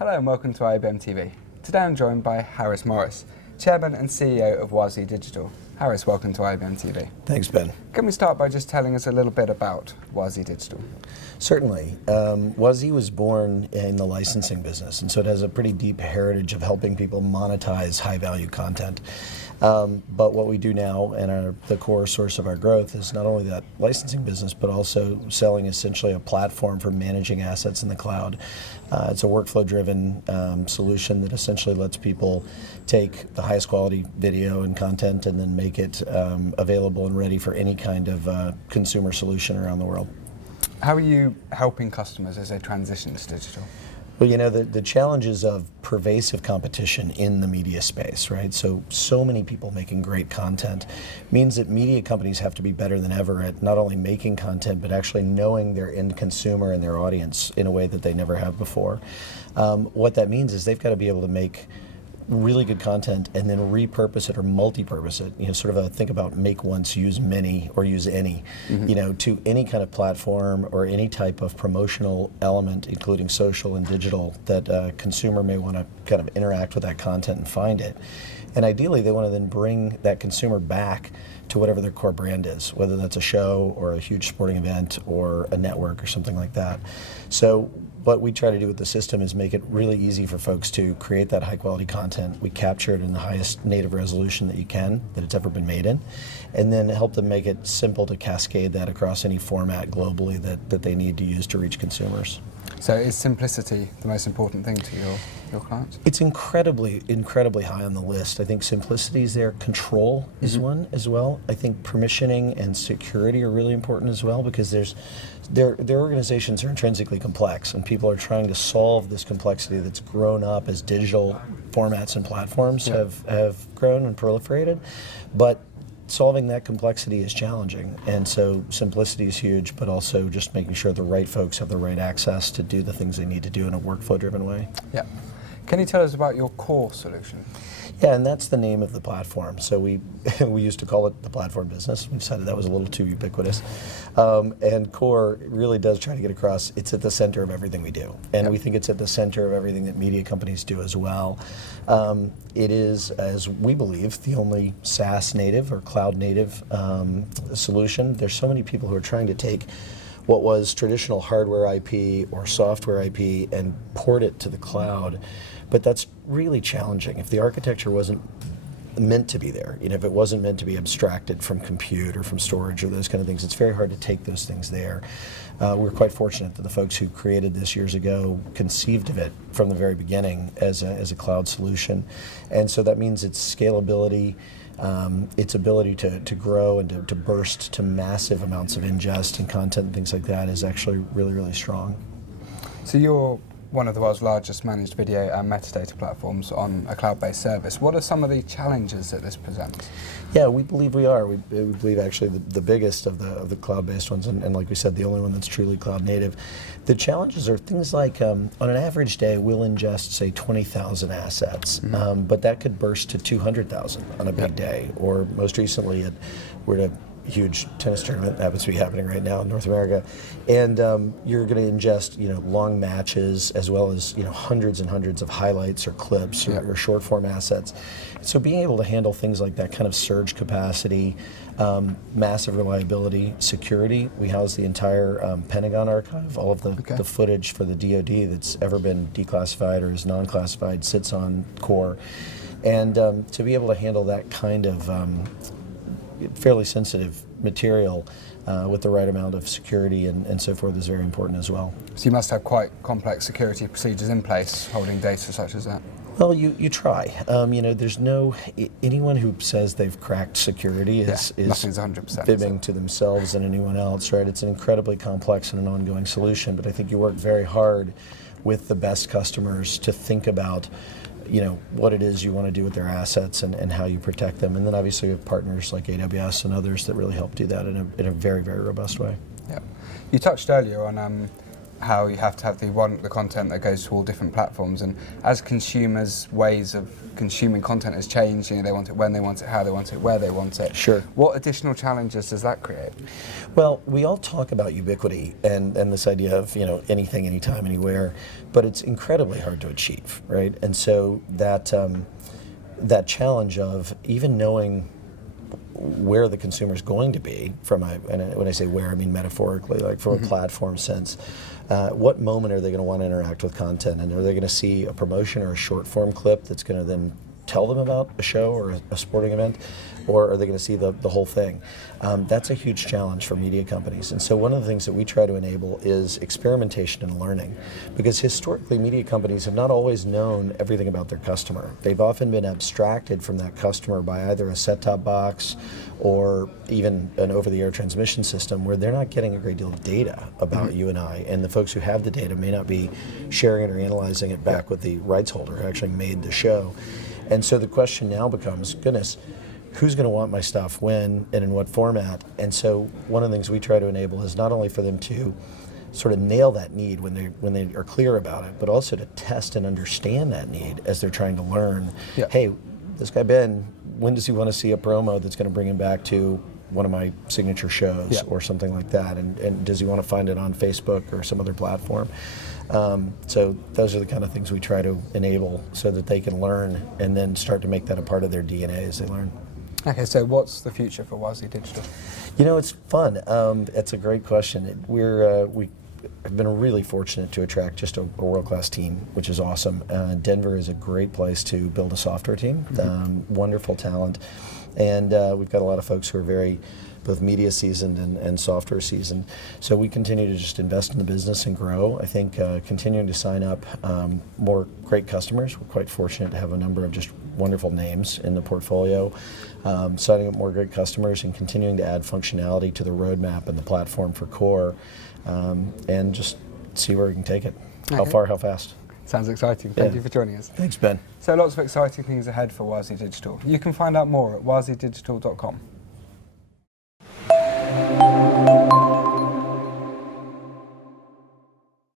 Hello and welcome to IABM TV. Today I'm joined by Harris Morris, Chairman and CEO of Wazee Digital. Harris, welcome to IABM TV. Thanks, Ben. Can we start by just telling us a little bit about Wazee Digital? Certainly. Wazee was born in the licensing business, and so it has a pretty deep heritage of helping people monetize high-value content. But what we do now, and the core source of our growth, is not only that licensing business, but also selling essentially a platform for managing assets in the cloud. It's a workflow-driven solution that essentially lets people take the highest quality video and content and then make it available and ready for any kind of consumer solution around the world. How are you helping customers as they transition to digital? Well, you know, the challenges of pervasive competition in the media space, right? So many people making great content means that media companies have to be better than ever at not only making content, but actually knowing their end consumer and their audience in a way that they never have before. What that means is they've got to be able to make really good content and then repurpose it or multi-purpose it. You know, sort of think about make once, use many, or use any, you know, to any kind of platform or any type of promotional element, including social and digital, that a consumer may want to kind of interact with that content and find it. And ideally, they want to then bring that consumer back to whatever their core brand is, whether that's a show or a huge sporting event or a network or something like that. So what we try to do with the system is make it really easy for folks to create that high quality content. We capture it in the highest native resolution that you can, that it's ever been made in, and then help them make it simple to cascade that across any format globally that they need to use to reach consumers. So is simplicity the most important thing to your clients? It's incredibly high on the list. I think simplicity is there. Control is one as well. I think permissioning and security are really important as well, because their organizations are intrinsically complex, and people are trying to solve this complexity that's grown up as digital formats and platforms have grown and proliferated. But solving that complexity is challenging, and so simplicity is huge, but also just making sure the right folks have the right access to do the things they need to do in a workflow-driven way. Yeah. Can you tell us about your core solution? Yeah, and that's the name of the platform. So we used to call it the platform business. We decided that was a little too ubiquitous. And core really does try to get across, it's at the center of everything we do. And we think it's at the center of everything that media companies do as well. It is, as we believe, the only SaaS native or cloud native solution. There's so many people who are trying to take what was traditional hardware IP or software IP and port it to the cloud. But that's really challenging. If the architecture wasn't meant to be there, you know, if it wasn't meant to be abstracted from compute or from storage or those kind of things, it's very hard to take those things there. We're quite fortunate that the folks who created this years ago conceived of it from the very beginning as a cloud solution. And so that means its scalability, its ability to grow and to burst to massive amounts of ingest and content and things like that is actually really, really strong. So you're one of the world's largest managed video and metadata platforms on a cloud-based service. What are some of the challenges that this presents? Yeah, we believe we are. We believe actually the biggest of the cloud-based ones, and like we said, the only one that's truly cloud-native. The challenges are things like, on an average day, we'll ingest, say, 20,000 assets, but that could burst to 200,000 on a big day. Or most recently, we're at a huge tennis tournament that happens to be happening right now in North America, and you're going to ingest, you know, long matches as well as, you know, hundreds and hundreds of highlights or clips or short form assets. So being able to handle things like that kind of surge capacity, massive reliability, security. We house the entire Pentagon archive. All of the footage for the DoD that's ever been declassified or is non-classified sits on core, and to be able to handle that kind of fairly sensitive material with the right amount of security and so forth is very important as well. So you must have quite complex security procedures in place holding data such as that. Well, you try. You know, there's anyone who says they've cracked security is nothing's 100%, fibbing to themselves and anyone else, right? It's an incredibly complex and an ongoing solution, but I think you work very hard with the best customers to think about, you know, what it is you want to do with their assets and how you protect them. And then obviously we have partners like AWS and others that really help do that in a very, very robust way. Yeah. You touched earlier on how you have to have the content that goes to all different platforms, and as consumers' ways of consuming content has changed, they want it when they want it, how they want it, where they want it. Sure. What additional challenges does that create? Well, we all talk about ubiquity and this idea of anything, anytime, anywhere, but it's incredibly hard to achieve, right? And so that that challenge of even knowing where the consumer is going to be and when I say where, I mean metaphorically, like from a platform sense. What moment are they going to want to interact with content, and are they going to see a promotion or a short form clip that's going to then tell them about a show or a sporting event, or are they going to see the whole thing? That's a huge challenge for media companies. And so one of the things that we try to enable is experimentation and learning, because historically media companies have not always known everything about their customer. They've often been abstracted from that customer by either a set-top box or even an over-the-air transmission system, where they're not getting a great deal of data about you and I, and the folks who have the data may not be sharing it or analyzing it back with the rights holder who actually made the show. And so the question now becomes, goodness, who's going to want my stuff when and in what format? And so one of the things we try to enable is not only for them to sort of nail that need when they are clear about it, but also to test and understand that need as they're trying to learn, hey, this guy Ben, when does he want to see a promo that's going to bring him back to one of my signature shows or something like that? And does he want to find it on Facebook or some other platform? So those are the kind of things we try to enable so that they can learn and then start to make that a part of their DNA as they learn. Okay, so what's the future for Wazee Digital? It's fun. It's a great question. We have been really fortunate to attract just a world-class team, which is awesome. Denver is a great place to build a software team, wonderful talent. And we've got a lot of folks who are very both media seasoned and software seasoned. So we continue to just invest in the business and grow. I think continuing to sign up more great customers. We're quite fortunate to have a number of just wonderful names in the portfolio. Signing up more great customers and continuing to add functionality to the roadmap and the platform for core, and just see where we can take it. How far, how fast. Sounds exciting. Thank you for joining us. Thanks, Ben. So lots of exciting things ahead for Wazee Digital. You can find out more at wazeedigital.com.